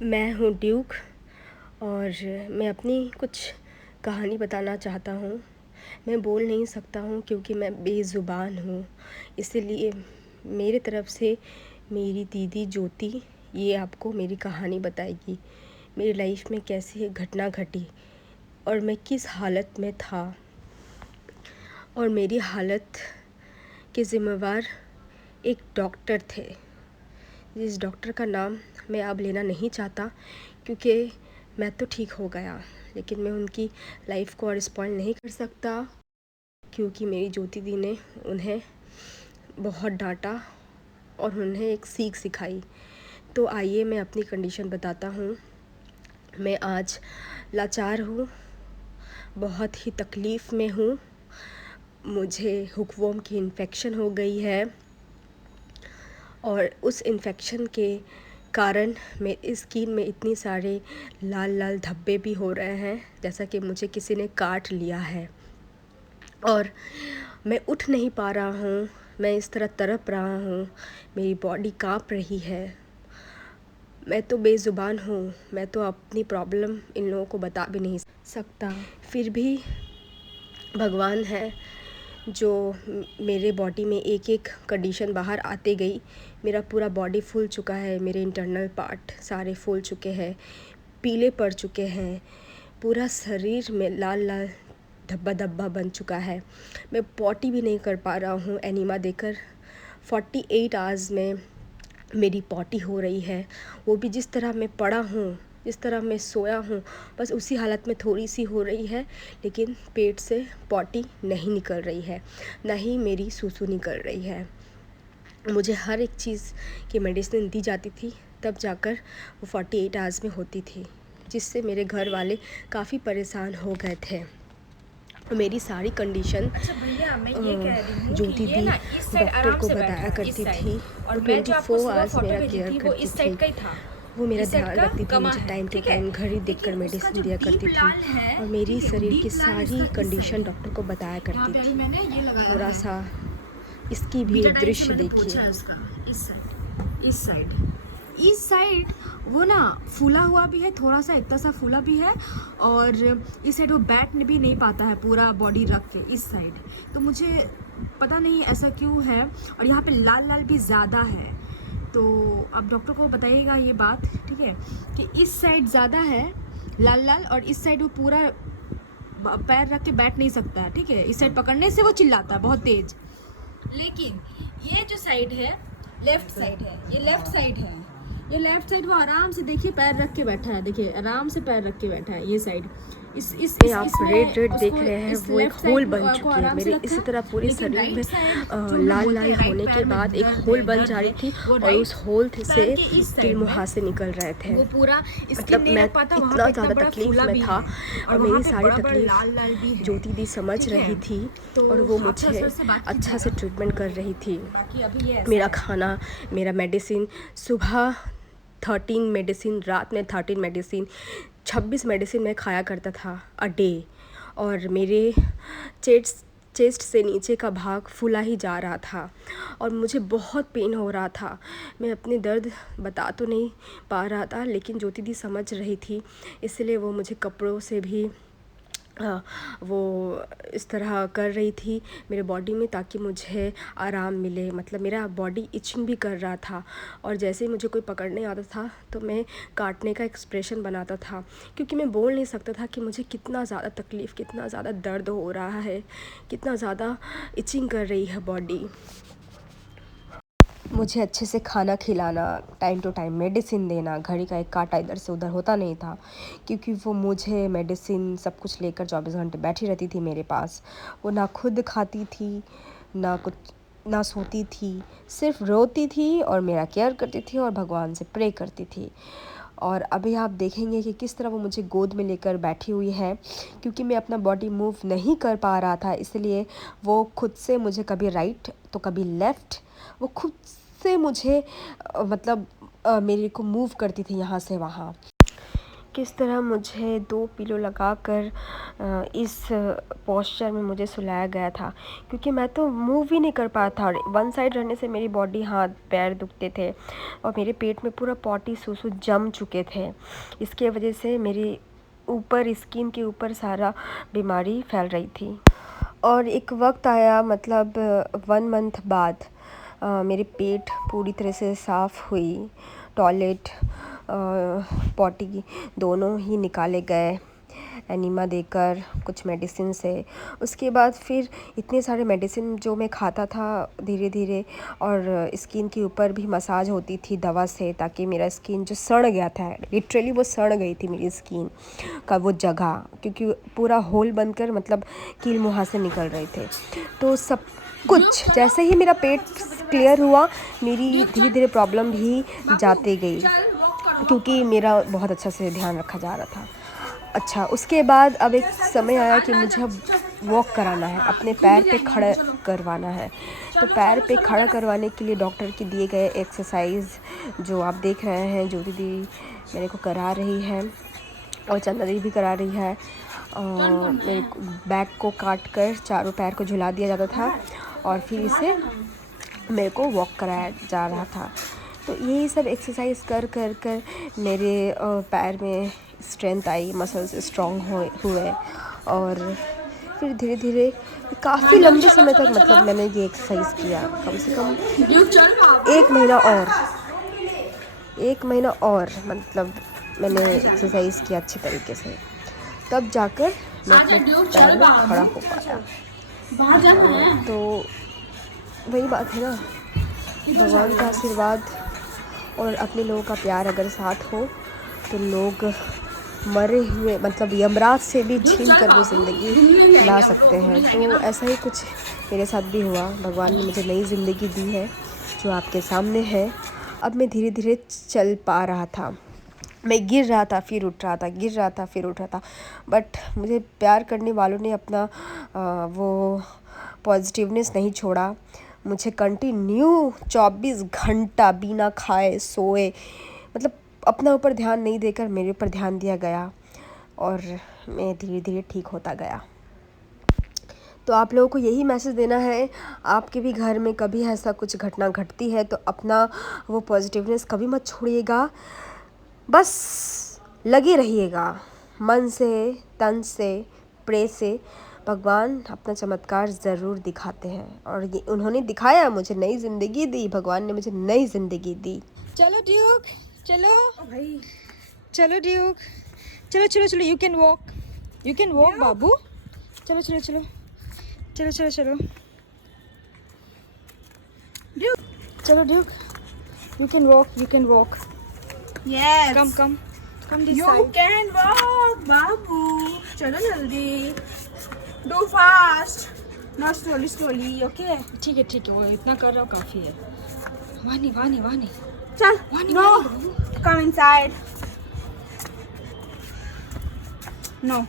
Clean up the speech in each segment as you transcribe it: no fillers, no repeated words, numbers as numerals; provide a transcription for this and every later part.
मैं हूँ ड्यूक और मैं अपनी कुछ कहानी बताना चाहता हूँ। मैं बोल नहीं सकता हूँ क्योंकि मैं बेज़ुबान हूँ, इसीलिए मेरे तरफ़ से मेरी दीदी ज्योति ये आपको मेरी कहानी बताएगी। मेरी लाइफ में कैसी घटना घटी और मैं किस हालत में था और मेरी हालत के ज़िम्मेवार एक डॉक्टर थे, जिस डॉक्टर का नाम मैं अब लेना नहीं चाहता क्योंकि मैं तो ठीक हो गया, लेकिन मैं उनकी लाइफ को और स्पॉइल नहीं कर सकता क्योंकि मेरी ज्योति दी ने उन्हें बहुत डांटा और उन्हें एक सीख सिखाई। तो आइए मैं अपनी कंडीशन बताता हूँ। मैं आज लाचार हूँ, बहुत ही तकलीफ़ में हूँ। मुझे हुकवॉर्म की इन्फेक्शन हो गई है और उस इन्फेक्शन के कारण मेरी स्किन में इतनी सारे लाल लाल धब्बे भी हो रहे हैं, जैसा कि मुझे किसी ने काट लिया है। और मैं उठ नहीं पा रहा हूँ, मैं इस तरह तड़प रहा हूँ, मेरी बॉडी काँप रही है। मैं तो बेज़ुबान हूँ, मैं तो अपनी प्रॉब्लम इन लोगों को बता भी नहीं सकता। फिर भी भगवान है जो मेरे बॉडी में एक एक कंडीशन बाहर आते गई। मेरा पूरा बॉडी फूल चुका है, मेरे इंटरनल पार्ट सारे फूल चुके हैं, पीले पड़ चुके हैं, पूरा शरीर में लाल लाल धब्बा धब्बा बन चुका है। मैं पॉटी भी नहीं कर पा रहा हूँ एनीमा देकर। 48 आवर्स में मेरी पॉटी हो रही है, वो भी जिस तरह मैं पड़ा हूँ, जिस तरह मैं सोया हूँ, बस उसी हालत में थोड़ी सी हो रही है, लेकिन पेट से पॉटी नहीं निकल रही है, ना ही मेरी सूसू निकल रही है। मुझे हर एक चीज़ की मेडिसिन दी जाती थी, तब जाकर वो 48 आवर्स में होती थी, जिससे मेरे घर वाले काफ़ी परेशान हो गए थे। मेरी सारी कंडीशन भैया मैं ये कह रही हूँ ज्योति कि ये दी ना इस साइड डॉक्टर आराम को से बताया बैठा करती इस साइड, थी। और वो मैं जो आपको 24 सुबह आवर्स फोटो मेरा भेजी केयर थी वो करती इस थी। साइड का ही था। वो मेरा इस साइड ध्यान का रखती थी, कमा मुझे है, टाइम टू ठीक है। टाइम घड़ी देखकर लेकिन उसका मेडिसिन जो दिया डीप करती थी लाल है, और मेरी ठीक है, शरीर की डीप लाल सारी इसका इस कंडीशन साइड है। डॉक्टर को बताया यहाँ करती पे अभी थी। मैंने ये लगाया थोड़ा है, सा इसकी भी बीटाडाइन से दृश्य मैंने पोछा देखिए। है उसका। इस साइड इस साइड वो ना फूला हुआ भी है, थोड़ा सा इतना सा फूला भी है, और इस साइड वो बैठ भी नहीं पाता है पूरा बॉडी रख के इस साइड। तो मुझे पता नहीं ऐसा क्यों है, और यहाँ पे लाल लाल भी ज़्यादा है। तो आप डॉक्टर को बताइएगा ये बात, ठीक है, कि इस साइड ज़्यादा है लाल लाल, और इस साइड वो पूरा पैर रख के बैठ नहीं सकता है, ठीक है। इस साइड पकड़ने से वो चिल्लाता है बहुत तेज। लेकिन ये जो साइड है, लेफ्ट साइड है, ये लेफ्ट साइड है, ये लेफ्ट साइड वो आराम से देखिए पैर रख के बैठा है, देखिए आराम से पैर रख के बैठा है ये साइड। आप इसमें रेड रेड देख उसको रहे हैं, इस वो एक लेफ्ट होल साइड बन को चुकी है। आराम से मेरे रखा इसी है। तरह पूरे लेकिन शरीर राइट में साइड जो हम लोग लाल बोलते लाल हैं राइट होने के पैर में बाद एक दर्द होल है, बन दर्द जा रही है, थी वो और उस होल राइट से पैर के इस तिल साइड में मुहासे निकल रहे थे। वो पूरा स्किन मतलब नहीं मैं रख पाता, वहाँ इतना पे इतना ज़्यादा बड़ा तकलीफ़ फूला में भी था है, और और वहाँ मेरी पे सारी बड़ा बड़ा तकलीफ़ लाल लाल भी है, ज्योति दी समझ ठीक रही है। थी तो और वो आपसे मुझे सर से बात अच्छा से कीजिएगा, ट्रीटमेंट कर रही थी। बाकी अभी ये ऐसा मेरा है। खाना, मेरा मेडिसिन, सुबह 13 मेडिसिन, रात में 13 मेडिसिन, 26 मेडिसिन मैं खाया करता था अ डे, और मेरे चेस्ट से नीचे का भाग फूला ही जा रहा था और मुझे बहुत पेन हो रहा था। मैं अपनी दर्द बता तो नहीं पा रहा था, लेकिन ज्योति दी समझ रही थी, इसलिए वो मुझे कपड़ों से भी वो इस तरह कर रही थी मेरे बॉडी में, ताकि मुझे आराम मिले। मतलब मेरा बॉडी इचिंग भी कर रहा था, और जैसे ही मुझे कोई पकड़ने आता था तो मैं काटने का एक्सप्रेशन बनाता था, क्योंकि मैं बोल नहीं सकता था कि मुझे कितना ज़्यादा तकलीफ़, कितना ज़्यादा दर्द हो रहा है, कितना ज़्यादा इचिंग कर रही है बॉडी। मुझे अच्छे से खाना खिलाना, टाइम टू टाइम मेडिसिन देना, घड़ी का एक कांटा इधर से उधर होता नहीं था, क्योंकि वो मुझे मेडिसिन सब कुछ लेकर 24 घंटे बैठी रहती थी मेरे पास। वो ना खुद खाती थी, ना कुछ, ना सोती थी, सिर्फ रोती थी और मेरा केयर करती थी और भगवान से प्रे करती थी। और अभी आप देखेंगे कि किस तरह वो मुझे गोद में लेकर बैठी हुई है, क्योंकि मैं अपना बॉडी मूव नहीं कर पा रहा था, इसलिए वो खुद से मुझे कभी राइट तो कभी लेफ़्ट, वो खुद से मुझे मतलब मेरे को मूव करती थी यहाँ से वहाँ। किस तरह मुझे 2 पिलो लगाकर इस पोस्चर में मुझे सुलाया गया था, क्योंकि मैं तो मूव ही नहीं कर पाया था। वन साइड रहने से मेरी बॉडी, हाथ पैर दुखते थे और मेरे पेट में पूरा पॉटी सूसू जम चुके थे। इसके वजह से मेरी ऊपर स्किन के ऊपर सारा बीमारी फैल रही थी। और एक वक्त आया, मतलब 1 मंथ बाद मेरे पेट पूरी तरह से साफ़ हुई। टॉयलेट पॉटी दोनों ही निकाले गए एनिमा देकर, कुछ मेडिसिन से। उसके बाद फिर इतने सारे मेडिसिन जो मैं खाता था धीरे धीरे, और स्किन के ऊपर भी मसाज होती थी दवा से, ताकि मेरा स्किन जो सड़ गया था, लिटरली वो सड़ गई थी मेरी स्किन का वो जगह, क्योंकि पूरा होल बनकर मतलब कील मुँह से निकल रहे थे। तो सब कुछ जैसे ही मेरा पेट क्लियर हुआ, मेरी धीरे धीरे प्रॉब्लम भी जाते गई, क्योंकि मेरा बहुत अच्छा से ध्यान रखा जा रहा था। अच्छा, उसके बाद अब एक समय आया कि मुझे अब वॉक कराना है, अपने पैर पे खड़ा करवाना है। तो पैर पे खड़ा करवाने के लिए डॉक्टर के दिए गए एक्सरसाइज जो आप देख रहे हैं, जो दीदी मेरे को करा रही है और चंदा दीदी भी करा रही है। और मेरे बैक को काट कर चारों पैर को झुला दिया जाता था और फिर इसे मेरे को वॉक कराया जा रहा था। तो यही सब एक्सरसाइज कर कर कर मेरे पैर में स्ट्रेंथ आई, मसल्स स्ट्रॉन्ग हुए और फिर धीरे धीरे काफ़ी लंबे समय तक मतलब मैंने ये एक्सरसाइज किया, कम से कम 1 महीना और मतलब मैंने एक्सरसाइज किया अच्छे तरीके से, तब जाकर मैं अपने पैर में खड़ा हो पाया। तो वही बात है ना, भगवान का आशीर्वाद और अपने लोगों का प्यार अगर साथ हो तो लोग मरे हुए मतलब यमराज से भी छीन कर वो ज़िंदगी ला सकते हैं। तो ऐसा ही कुछ मेरे साथ भी हुआ। भगवान ने मुझे नई ज़िंदगी दी है जो आपके सामने है। अब मैं धीरे धीरे चल पा रहा था। मैं गिर रहा था फिर उठ रहा था, गिर रहा था फिर उठ रहा था, बट मुझे प्यार करने वालों ने अपना वो पॉजिटिवनेस नहीं छोड़ा। मुझे कंटिन्यू 24 घंटा बिना खाए सोए मतलब अपना ऊपर ध्यान नहीं देकर मेरे ऊपर ध्यान दिया गया और मैं धीरे धीरे ठीक होता गया। तो आप लोगों को यही मैसेज देना है, आपके भी घर में कभी ऐसा कुछ घटना घटती है तो अपना वो पॉजिटिवनेस कभी मत छोड़िएगा, बस लगे रहिएगा मन से, तन से, प्रे से। भगवान अपना चमत्कार ज़रूर दिखाते हैं और ये उन्होंने दिखाया, मुझे नई ज़िंदगी दी, भगवान ने मुझे नई ज़िंदगी दी। चलो ड्यूक, चलो भाई, चलो ड्यूक, चलो चलो चलो, यू कैन वॉक बाबू, चलो चलो चलो चलो चलो चलो ड्यूक, चलो Duke, you can walk Yes. Come this You side. can walk, बाबू. चलो जल्दी. Do fast. Not slowly. Okay. ठीक है, वो इतना कर रहा हूँ काफ़ी है। वानी चल. No. Come inside. No.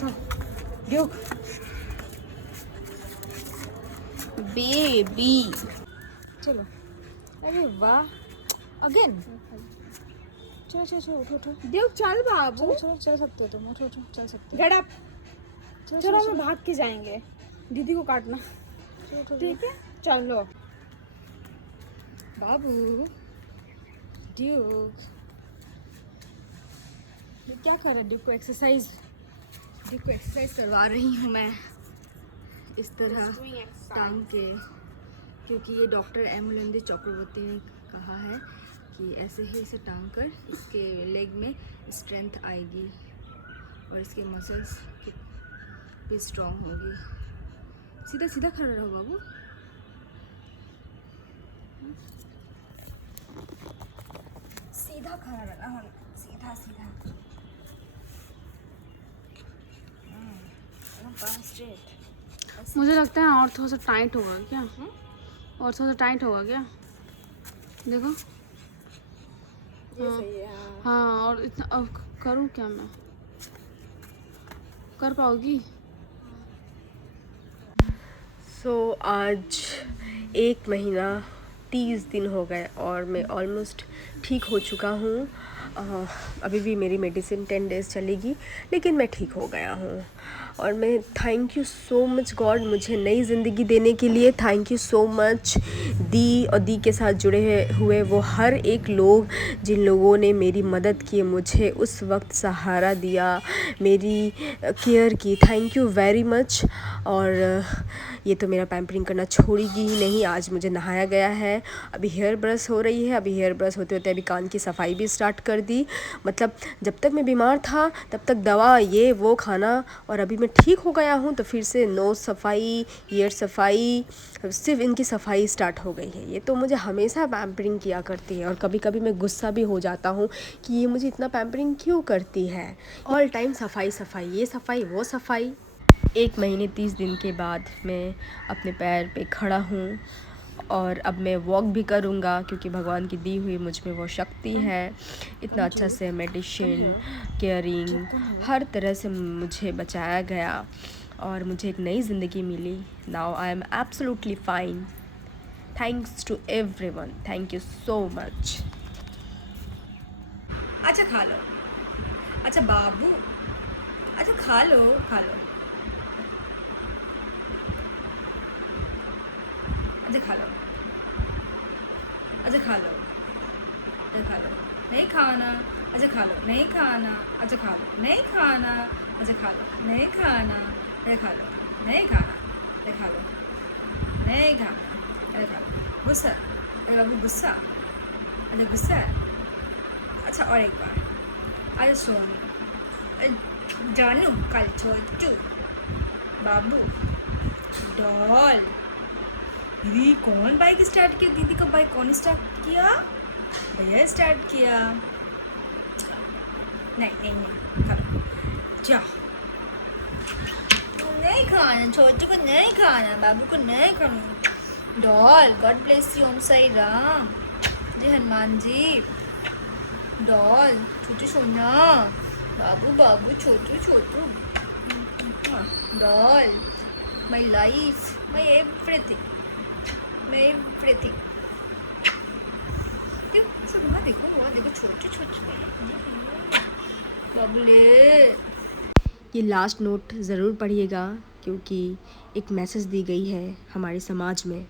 चल ड्यूक, Baby. चलो, अरे वाह, अगेन, चलो उठो, देव चल बाबू. चल सकते हो तुम, उठो चल सकते Get up. हो। चलो हम भाग के जाएंगे. दीदी को काटना. ठीक है. चलो. बाबू, ड्यूक, ये क्या कर रहा है? ड्यूक को एक्सरसाइज करवा रही हूँ मैं इस तरह टांग के, क्योंकि ये डॉक्टर एमुलेंदी चक्रवर्ती ने कहा है कि ऐसे ही इसे टांग कर इसके लेग में स्ट्रेंथ आएगी और इसके मसल्स भी स्ट्रॉन्ग होगी। सीधा खड़ा रहो बाबू। सीधा खड़ा रहना, सीधा स्ट्रेट। मुझे लगता है और थोड़ा सा टाइट होगा क्या? और थोड़ा सा टाइट होगा क्या? देखो। हाँ, और इतना अब करूँ क्या मैं? कर पाओगी? आज 1 महीना 30 दिन हो गए और मैं ऑलमोस्ट ठीक हो चुका हूँ। अभी भी मेरी मेडिसिन 10 डेज़ चलेगी, लेकिन मैं ठीक हो गया हूँ। और मैं thank you so much God मुझे नई ज़िंदगी देने के लिए। थैंक यू सो मच दी और दी के साथ जुड़े हुए वो हर एक लोग जिन लोगों ने मेरी मदद की, मुझे उस वक्त सहारा दिया, मेरी केयर की। Thank you very much. और ये तो मेरा पैम्परिंग करना छोड़ेगी ही नहीं। आज मुझे नहाया गया है, अभी हेयर ब्रश हो रही है, अभी हेयर ब्रश होते होते अभी कान की सफाई भी स्टार्ट कर दी। मतलब जब तक मैं बीमार था तब तक दवा ये वो खाना, और अभी मैं ठीक हो गया हूँ तो फिर से नोज़ सफाई, ईयर सफाई, सिर्फ इनकी सफाई स्टार्ट हो गई है। ये तो मुझे हमेशा पैम्परिंग किया करती है और कभी कभी मैं गुस्सा भी हो जाता हूँ कि ये मुझे इतना पैम्परिंग क्यों करती है। ऑल टाइम सफाई सफाई, ये सफाई वो सफाई। 1 महीने 30 दिन के बाद मैं अपने पैर पे खड़ा हूँ और अब मैं वॉक भी करूँगा, क्योंकि भगवान की दी हुई मुझ में वो शक्ति है। इतना अच्छा से मेडिसिन, केयरिंग, हर तरह से मुझे बचाया गया और मुझे एक नई ज़िंदगी मिली। Now I am absolutely fine. Thanks to everyone, thank you so much. अच्छा खा लो, अच्छा बाबू, अच्छा खा लो, खा लो, अच्छा खा लो, अच्छा खा लो, अच्छा खा लो, नहीं खाना, अच्छा खा लो, नहीं खाना, अच्छा खा लो, नहीं खाना, अच्छा खा लो, नहीं खाना, अच्छा खा लो, नहीं खाना, अच्छा खा लो, नहीं खाना, अच्छा खा लो, गुस्सा, अरे बाबू गुस्सा, अच्छा गुस्सा है, अच्छा और एक बार, अरे सोनू, जानू, कल छोटू, बाबू, डॉल। दीदी कौन बाइक स्टार्ट किया? दीदी का बाइक कौन स्टार्ट किया? भैया स्टार्ट किया। नहीं नहीं नहीं खाना, जा नहीं खाना, छोटू को नहीं खाना, बाबू को नहीं खाना। Doll, God bless you, Om Sai Ram, जय हनुमान जी। डॉल, छोटू सोना, बाबू बाबू, Chhotu Chhotu, doll, my life, my everything, my everything. वहाँ देखो छोटू छोटू बाबूले। ये लास्ट नोट ज़रूर पढ़िएगा, क्योंकि एक मैसेज दी गई है हमारे समाज में